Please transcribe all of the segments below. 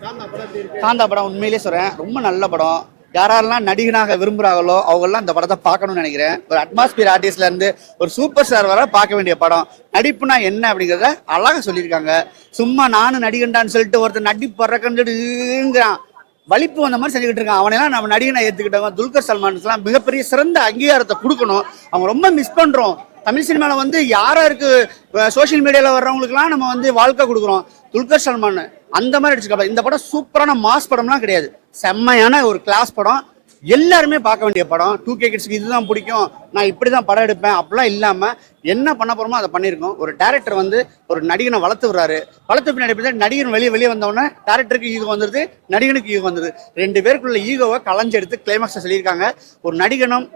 காந்தா படம் உண்மையிலேயே சொல்றேன், ரொம்ப நல்ல படம். யாரெல்லாம் நடிகனாக விரும்புறாங்களோ அவங்கெல்லாம் இந்த படத்தை பார்க்கணும்னு நினைக்கிறேன். ஒரு அட்மாஸ்பியர் ஆர்டிஸ்ட்ல இருந்து ஒரு சூப்பர் ஸ்டார் வர பார்க்க வேண்டிய படம். நடிப்புனா என்ன அப்படிங்கிறத அழகா சொல்லியிருக்காங்க. சும்மா நானும் நடிகண்டான்னு சொல்லிட்டு ஒருத்தர் நடிப்பு பறக்கன்றான், வலிப்பு வந்த மாதிரி செஞ்சுக்கிட்டு இருக்கான். அவனெல்லாம் நம்ம நடிகனை ஏற்றுக்கிட்டவங்க துல்கர் சல்மானுக்குலாம் மிகப்பெரிய சிறந்த அங்கீகாரத்தை கொடுக்கணும். அவங்க ரொம்ப மிஸ் பண்றோம். தமிழ் சினிமாவில் வந்து யாராருக்கு சோஷியல் மீடியாவில் வர்றவங்களுக்குலாம் நம்ம வந்து வாழ்க்கை கொடுக்குறோம். துல்கர் சல்மான் அந்த மாதிரி அடிச்சுக்கலாம். இந்த படம் சூப்பரான மாஸ் படம்லாம் கிடையாது, செம்மையான ஒரு கிளாஸ் படம். எல்லாருமே பார்க்க வேண்டிய படம். 2K கிட்ஸ்க்கு இதுதான் பிடிக்கும், நான் இப்படி தான் படம் எடுப்பேன் அப்படிலாம் இல்லாமல் என்ன பண்ண போகிறோமோ அதை பண்ணியிருக்கோம். ஒரு டேரக்டர் வந்து ஒரு நடிகனை வளர்த்து விடுறாரு. வளர்த்து பின்னாடி நடிகன் வெளியே வந்தவொடனே டேரக்டருக்கு ஈகோ வந்துடுது, நடிகனுக்கு ஈகோ வந்துடுது. 2 பேருக்குள்ள ஈகோவை களைஞ்செடுத்து கிளைமாக்ஸை சொல்லியிருக்காங்க. ஒரு நடிகனும்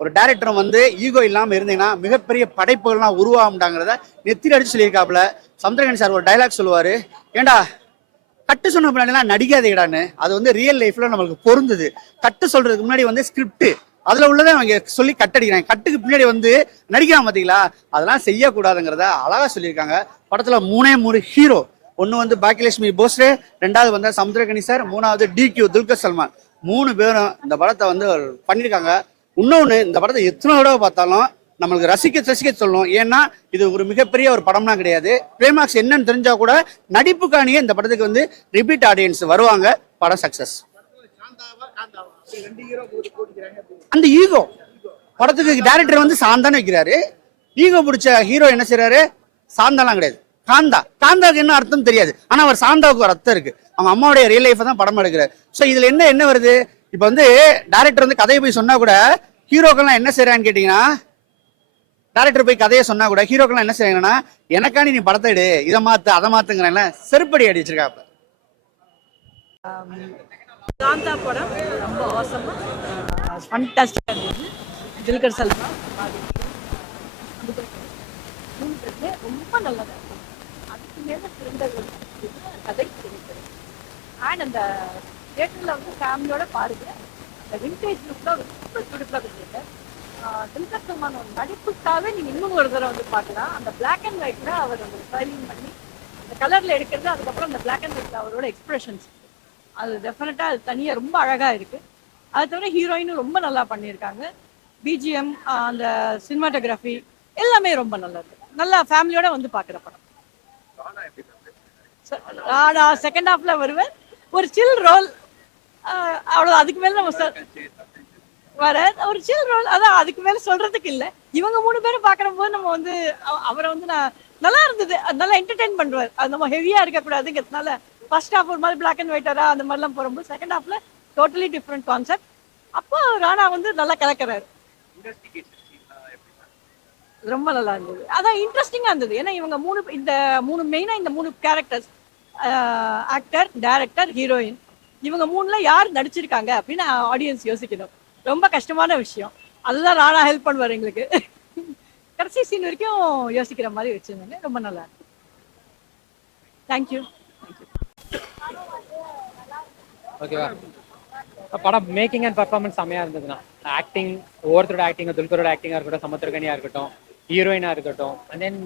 ஒரு டேரக்டரும் வந்து ஈகோ இல்லாமல் இருந்தீங்கன்னா மிகப்பெரிய படைப்புகள்லாம் உருவாகும்டாங்கிறத நெத்திரி அடிச்சு சொல்லியிருக்காப்புல. சமுத்திரகனி சார் ஒரு டைலாக் சொல்லுவார், ஏண்டா கட்டு சொன்ன பின்னாடிலாம் நடிக்காதேடான்னு. அது வந்து ரியல் லைஃப்ல நம்மளுக்கு பொருந்துது. கட்டு சொல்றதுக்கு முன்னாடி வந்து ஸ்கிரிப்ட் அதுல உள்ளதை அவங்க சொல்லி கட்டடிக்கிறாங்க. கட்டுக்கு பின்னாடி வந்து நடிக்கிறான் பார்த்தீங்களா, அதெல்லாம் செய்யக்கூடாதுங்கிறத அழகா சொல்லியிருக்காங்க. படத்துல 3 ஹீரோ. ஒன்று வந்து பாக்கியலட்சுமி போஸ்ரே, 2வது வந்து சமுத்திரகனி சார், 3வது DQ துல்கர் சல்மான். 3 பேரும் இந்த படத்தை வந்து பண்ணியிருக்காங்க. இன்னொன்று, இந்த படத்தை எத்தனை தடவை பார்த்தாலும் நம்மளுக்கு ரசிக்க சொல்லணும். ஏன்னா இது ஒரு மிகப்பெரிய ஒரு படம்லாம் கிடையாது. கிளைமாக்ஸ் என்னன்னு தெரிஞ்சா கூட நடிப்புக்கானியே இந்த படத்துக்கு வந்து ரிப்பீட் ஆடியன்ஸ் வருவாங்க. படம் சக்சஸ். அந்த ஈகோ படத்துக்கு டைரக்டர் வந்து சாந்தான்னு வைக்கிறாரு. ஈகோ பிடிச்ச ஹீரோ என்ன செய்யறாரு, சாந்தாலாம் கிடையாது, காந்தாவுக்கு என்ன அர்த்தம் தெரியாது. ஆனா அவர் சாந்தாவுக்கு ஒரு அர்த்தம் இருக்கு. அவங்க அம்மாவுடைய ரியல் லைஃப் தான் படம் எடுக்கிறார். ஸோ இதுல என்ன வருது, இப்போ வந்து டைரக்டர் வந்து கதையை போய் சொன்னா கூட ஹீரோக்கெல்லாம் என்ன செய்யறான்னு கேட்டீங்கன்னா, டேரக்டர் போய் கதையை சொன்னா கூட ஹீரோக்கெல்லாம் என்ன செய்யறாங்கன்னா, எனக்காண்டி நீ படத்தை எடு, இதை மாத்து அதை மாத்துங்கிறேன்ல, செருப்படி அடி வச்சிருக்காப்ப. காந்தா படம் ரொம்ப அவசரமா ஃபண்டாஸ்டிக்கா இருந்தது. துல்கர் சல்மான் ரொம்ப நல்லதா இருக்கு. அதுக்கு மேல சிறந்த கதை தெரிவிக்கிறது. அண்ட் அந்த தியேட்டர்ல வந்து ஃபேமிலியோட பாருங்க. அந்த விண்டேஜ் லுக்ல ரொம்ப பியூட்டிஃபுல்லா கொடுத்துருக்காரு. துல்கர் சல்மான் நடிப்புக்காகவே நீங்க இன்னும் ஒரு தடவை வந்து பார்க்கலாம். அந்த பிளாக் அண்ட் ஒயிட்ல அவர் அந்த ஸ்டைலிங் பண்ணி அந்த கலர்ல எடுக்கிறது, அதுக்கப்புறம் அந்த பிளாக் அண்ட் ஒயிட்ல அவரோட எக்ஸ்பிரஷன்ஸ், அது டெஃபினட்டா அது தனியாக ரொம்ப அழகா இருக்கு. அது தவிர ஹீரோயினும் ரொம்ப நல்லா பண்ணியிருக்காங்க. பிஜிஎம், அந்த சினிமாட்டோகிராஃபி எல்லாமே ரொம்ப நல்லா இருக்கு. நல்லா ஃபேமிலியோட வந்து பார்க்குற படம். நான் செகண்ட் ஹாஃப்ல வருவேன். ஒரு சில் ரோல், அவ்வளோ. அதுக்கு மேல நம்ம வர ஒரு சில் ரோல், அதான். அதுக்கு மேல சொல்றதுக்கு இல்லை. இவங்க 3 பேரும் பார்க்குற போது நம்ம வந்து அவரை வந்து நான் நல்லா இருந்தது, நல்லா என்டர்டெயின் பண்ணுவார். அது நம்ம ஹெவியா இருக்கக்கூடாதுங்கிறதுனால ஃபர்ஸ்ட் ஹாஃப் ஒரு மாதிரி பிளாக் அண்ட் ஒயிட்டரா அந்த மாதிரிலாம் போகும்போது செகண்ட் ஹாஃப்ல டோட்டலி டிஃப்ரெண்ட் கான்செப்ட். அப்போ ராணா வந்து நல்லா கலக்கிறாரு. ரொம்ப நல்லா இருந்தது. அதான் இன்ட்ரெஸ்டிங்கா இருந்தது. ஏன்னா இவங்க இந்த 3 கேரக்டர்ஸ், ஆக்டர், டைரக்டர், ஹீரோயின், இவங்க 3ல யார் நடிச்சிருக்காங்க அப்படின்னு ஆடியன்ஸ் யோசிக்கணும். ரொம்ப கஷ்டமான விஷயம். அதுதான் ராணா ஹெல்ப் பண்ணுவார் எங்களுக்கு. கடைசி சீன் வரைக்கும் யோசிக்கிற மாதிரி வச்சிருந்தாங்க. ரொம்ப நல்லா இருக்கு. தேங்க்யூ. ஓகேவா, படம் மேக்கிங் அண்ட் பர்ஃபார்மன்ஸ் செம்மையாக இருந்ததுன்னா, ஆக்டிங், ஒவ்வொருத்தரோட ஆக்டிங், துல்கரோட ஆக்டிங்காக இருக்கட்டும், சமுத்திரகனியாக இருக்கட்டும், ஹீரோயினாக இருக்கட்டும், அண்ட் தென்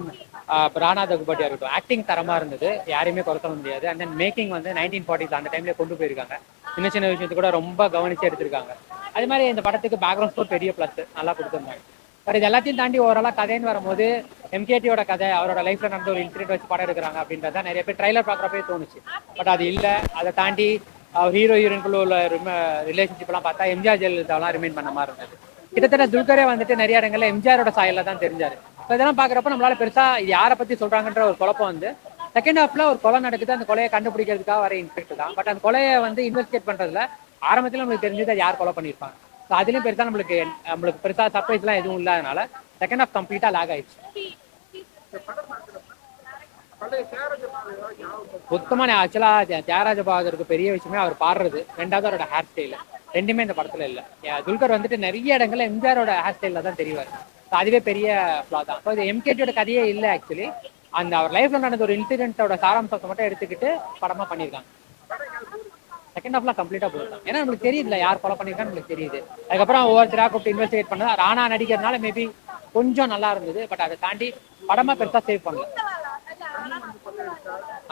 ராணா தகுபாட்டியாக இருக்கட்டும், ஆக்டிங் தரமாக இருந்தது, யாரையுமே குறை சொல்ல முடியாது. அண்ட் தென் மேக்கிங் வந்து 1940s அந்த டைம்லேயே கொண்டு போயிருக்காங்க. சின்ன சின்ன விஷயத்து கூட ரொம்ப கவனிச்சு எடுத்திருக்காங்க. அதே மாதிரி இந்த படத்துக்கு பேக்ரவுண்ட் ஸ்கோர் பெரிய ப்ளஸ் நல்லா கொடுத்துருந்தாங்க. பட் இது எல்லாத்தையும் தாண்டி ஓவராலாக கதைன்னு வரும்போது எம்கேடியோட கதை, அவரோட லைஃப்ல நடந்த ஒரு இன்சிடென்ட் வச்சு படம் எடுக்கிறாங்க அப்படின்றத நிறைய பேர் ட்ரைலர் பார்க்குறப்பே தோணுச்சு. பட் அது இல்லை. அதை தாண்டி ஹீரோ ஹீரோயின்குள்ள உள்ள ரிலேஷன்ஷிப்லாம் பார்த்தா எம்ஜிஆர் ஜெயலலிதாலாம் ரிமைன் பண்ண மாதிரி இருந்தது. கிட்டத்தட்ட துல்கரே வந்துட்டு நிறைய இடங்கள்ல எம்ஜிஆரோட சாயல்ல தான் தெரிஞ்சாரு. இப்போ இதெல்லாம் பார்க்குறப்ப நம்மளால பெருசா யாரை பத்தி சொல்றாங்கன்ற ஒரு குழப்பம் வந்து, செகண்ட் ஹாஃப்ல ஒரு கொலை நடக்குது, அந்த கொலையை கண்டுபிடிக்கிறதுக்காக வர இன்ஸ்பெக்டர் தான். பட் அந்த கொலையை வந்து இன்வெஸ்டிகேட் பண்றதுல ஆரம்பத்தில் நம்மளுக்கு தெரிஞ்சது யார் கொலை பண்ணியிருப்பாங்க. ஸோ அதுலயும் பெருசா நம்மளுக்கு பெருசா சர்ப்ரைஸ்லாம் எதுவும் இல்லாதனால செகண்ட் ஹாஃப் கம்ப்ளீட்டா லாக் ஆயிடுச்சு. மொத்தமாக ஆக்சுவலா தியாகராஜ பகதூருக்கு பெரிய விஷயமே அவர் பாடுறது, 2வது அவரோட ஹேர் ஸ்டைல், ரெண்டுமே இந்த படத்துல இல்லை. துல்கர் வந்துட்டு நிறைய இடங்கள்ல எம்ஜிஆரோட ஹேர் ஸ்டைல தான் தெரிவார். அதுவே பெரிய ஃப்ளா தான். ஸோ இது எம்கேடியோட கதையே இல்லை. ஆக்சுவலி அந்த அவர் லைஃப்ல நடந்த ஒரு இன்சிடென்ட்டோட சாராம்சத்தை மட்டும் எடுத்துக்கிட்டு படமா பண்ணியிருக்காங்க. செகண்ட் ஹாஃப்லாம் கம்ப்ளீட்டா போயிருக்காங்க. ஏன்னா நம்மளுக்கு தெரியுதுல யார் ஃபாலோ பண்ணியிருக்கான்னு நம்மளுக்கு தெரியுது. அதுக்கப்புறம் ஒவ்வொருத்தராக கூப்பிட்டு இன்வெஸ்டிகேட் பண்ணா ராணா நடிக்கிறதுனால மேபி கொஞ்சம் நல்லா இருந்தது. பட் அதை தாண்டி படமா பெருசா சேவ் பண்ணல.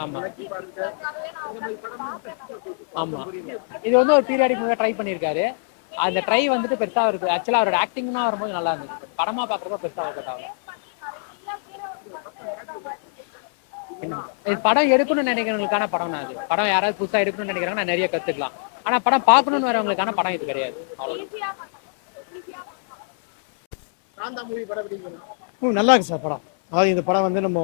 ஆமா ஆமா. இது வந்து ஒரு பீரியாடிக் மூவியா ட்ரை பண்ணியிருக்காரு. அந்த ட்ரை வந்துட்டு பெருசா இருக்கு. ஆக்சுவலா அவரோட ஆக்டிங்னா வரும்போது நல்லா இருந்துச்சு. படமா பாக்குறப்ப பெருசா ஒர்க் அவுட் ஆகும். இது படம் எடுக்கணும்னு நினைக்கிறவங்களுக்கான படம் தான் அது. படம் யாராவது புதுசா எடுக்கணும்னு நினைக்கிறாங்க, நான் நிறைய கத்துக்கலாம். ஆனா படம் பார்க்கணும்னு வரவங்களுக்கான படம் இது கிடையாது. அவ்வளவுதான். நல்லா இருக்கு சார் படம். அதாவது இந்த படம் வந்து நம்ம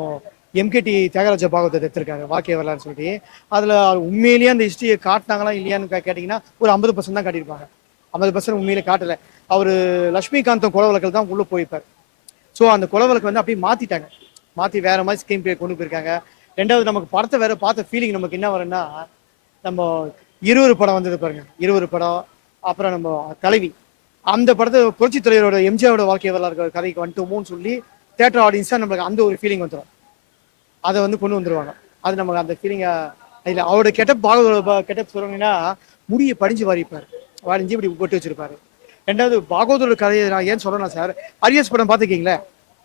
எம்கேடி தியாகராஜ பாகவதர் எடுத்திருக்காரு, வாழ்க்கை வரலாறுன்னு சொல்லி. அதுல உண்மையிலேயே அந்த ஹிஸ்டரியை காட்டினாங்களா இல்லையான்னு கேட்டீங்கன்னா ஒரு 50% தான் காட்டியிருப்பாங்க. 50% உண்மையிலே காட்டல. அவரு லட்சுமிகாந்தம் கொலை வழக்கில் தான் உள்ள போயிருப்பாரு. ஸோ அந்த கொலை வழக்கு வந்து அப்படியே மாத்திட்டாங்க, மாத்தி வேற மாதிரி ஸ்கீம் பிளே கொண்டு போயிருக்காங்க. ரெண்டாவது நமக்கு படத்தை வேற பார்த்த ஃபீலிங் நமக்கு என்ன வரும்னா, நம்ம 20 படம் வந்தது பாருங்க, 20 படம், அப்புறம் நம்ம தலைவி, அந்த படத்தை புரட்சி தலைவரோட எம்ஜிஆரோட வாழ்க்கை வரலாறு கதைக்கு வந்துட்டோமோன்னு சொல்லி தேட்டர் ஆடியன்ஸா நம்மளுக்கு அந்த ஒரு ஃபீலிங் வந்துடும். அதை வந்து கொண்டு வந்துருவாங்க. அது நமக்கு அந்த ஃபீலிங்கா இல்லை. அவரோட கெட்டப் கெட்டப் சொல்றீங்கன்னா முடியை படிஞ்சு வாரிப்பாரு, வாரிஞ்சு இப்படி போட்டு வச்சிருப்பாரு. ரெண்டாவது பாகவதோட கதையை நான் ஏன் சொல்றேன்னா சார், அரியஸ் படம் பார்த்துருக்கீங்களே,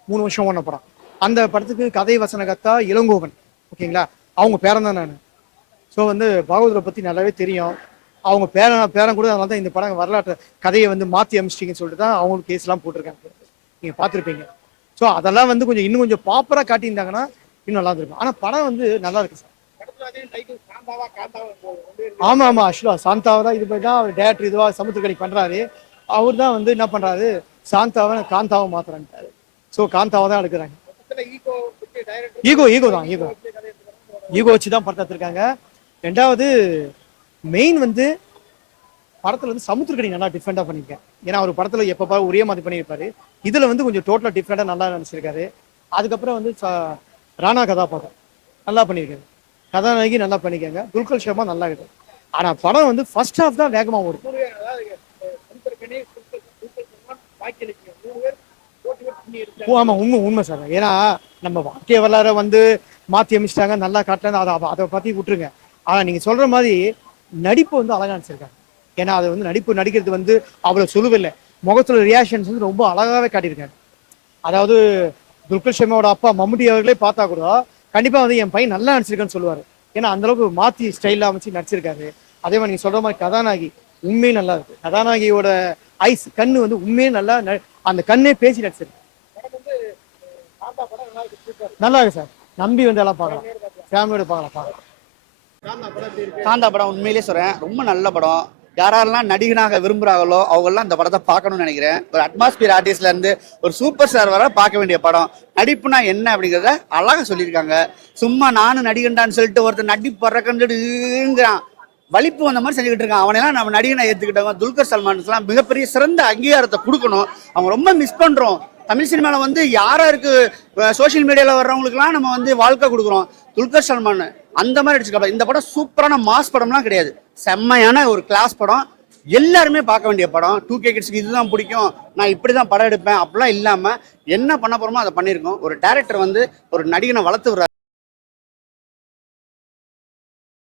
3 வருஷம் ஓன படம். அந்த படத்துக்கு கதை வசன கத்தா இளங்கோவன், ஓகேங்களா, அவங்க பேரன் தான் நான். ஸோ வந்து பாகவதரை பத்தி நல்லாவே தெரியும். அவங்க பேரன் கூட, அதனால தான் இந்த படம் வரலாற்று கதையை வந்து மாற்றி அமைச்சிட்டிங்கன்னு சொல்லிட்டு தான் அவங்களுக்கு கேஸ்லாம் போட்டிருக்காங்க, நீங்க பார்த்துருப்பீங்க. ஸோ அதெல்லாம் வந்து கொஞ்சம் இன்னும் கொஞ்சம் ப்ராப்பராக காட்டியிருந்தாங்கன்னா இன்னும் நல்லா இருக்கும். ஆனால் படம் வந்து நல்லா இருக்கு சார். ஆமா ஆமா, ஆக்சுவலா சாந்தாவை தான் இது பண்ணி தான் அவர் டேரக்டர் இதுவா சமுத்திரக்கணி பண்றாரு. அவர் தான் வந்து என்ன பண்றாரு, சாந்தாவை காந்தாவை மாத்துறான்ட்டாரு. ஸோ காந்தாவை தான் எடுக்கிறாங்க. ஈகோ தான், ஈகோ வச்சு தான் படத்தை எடுத்திருக்காங்க. ரெண்டாவது மெயின் வந்து படத்துல வந்து சமுத்திரக்கணி நல்லா டிஃப்ரெண்டா பண்ணியிருக்கேன். ஏன்னா அவர் படத்துல எப்ப ஒரே மாதிரி பண்ணியிருப்பாரு, இதுல வந்து கொஞ்சம் டோட்டலா டிஃப்ரெண்டா நல்லா நினைச்சிருக்காரு. அதுக்கப்புறம் வந்து ராணா கதாபாத்திரம் நல்லா பண்ணியிருக்காரு, கதாநாயகி நல்லா பண்ணிருக்காங்க, துல்கர் சர்மா நல்லா இருக்கு. ஆனா படம் வந்து ஃபர்ஸ்ட் ஹாஃப் தான் வேகமா ஓடும். ஆமா, உண்மை சார். ஏன்னா நம்ம வாழ்க்கை வரலாறு வந்து மாத்தி அமைச்சிட்டாங்க, நல்லா காட்டல, அதை பத்தி விட்டுருங்க. ஆனா நீங்க சொல்ற மாதிரி நடிப்பு வந்து அழகா நடிச்சிருக்காங்க. ஏன்னா அது வந்து நடிக்கிறது வந்து அவ்வளவு சுலுவில்லை. முகத்துல ரியாக்ஷன்ஸ் வந்து ரொம்ப அழகாவே காட்டியிருக்காங்க. அதாவது துல்கர் சர்மாவோட அப்பா மம்முட்டி அவர்களே பார்த்தா கூட கண்டிப்பா வந்து என் பையன் நல்லா நடிச்சிருக்கேன்னு சொல்லுவாரு. ஏன்னா அந்த அளவுக்கு மாத்தி ஸ்டைலா அமைச்சு நடிச்சிருக்காரு. அதே மாதிரி நீங்க சொல்ற மாதிரி கதாநாயகி உண்மையே நல்லா இருக்கு. கதாநாயகியோட ஐஸ் கண்ணு வந்து உண்மையே நல்லா, அந்த கண்ணே பேசி நடிச்சிருக்கு. நல்லா இருக்கு சார். நம்பி வந்து எல்லாம் பார்க்கலாம், ஃபேமிலியோட பார்க்கலாம். காந்தா படம் உண்மையிலேயே சொல்றேன், ரொம்ப நல்ல படம். யாரெல்லாம் நடிகனாக விரும்புறாங்களோ அவங்கெல்லாம் இந்த படத்தை பார்க்கணும்னு நினைக்கிறேன். ஒரு அட்மாஸ்பியர் ஆர்டிஸ்ட்ல இருந்து ஒரு சூப்பர் ஸ்டார் வர பார்க்க வேண்டிய படம். நடிப்புனா என்ன அப்படிங்கிறத அழகா சொல்லியிருக்காங்க. சும்மா நானும் நடிகண்டான்னு சொல்லிட்டு ஒருத்தர் நடிப்பு பறக்கன்றான், வலிப்பு வந்த மாதிரி செஞ்சுக்கிட்டு இருக்கான். அவனெல்லாம் நம்ம நடிகனை ஏற்றுக்கிட்டவங்க துல்கர் சல்மானுக்குலாம் மிகப்பெரிய சிறந்த அங்கீகாரத்தை கொடுக்கணும். அவங்க ரொம்ப மிஸ் பண்றோம். தமிழ் சினிமாவில் வந்து யாராருக்கு சோசியல் மீடியாவில் வர்றவங்களுக்குலாம் நம்ம வந்து வாழ்க்கை கொடுக்குறோம். துல்கர் சல்மான் அந்த மாதிரி அடிச்சுக்கலாம். இந்த படம் சூப்பரான மாஸ் படம்லாம் கிடையாது, செம்மையான ஒரு கிளாஸ் படம். எல்லாருமே பார்க்க வேண்டிய படம். 2K கிட்ஸ்க்கு இதுதான் பிடிக்கும், நான் இப்படி தான் படம் எடுப்பேன் அப்படிலாம் இல்லாமல் என்ன பண்ண போகிறோமோ அதை பண்ணியிருக்கோம். ஒரு டைரக்டர் வந்து ஒரு நடிகனை வளர்த்து விடுறாரு.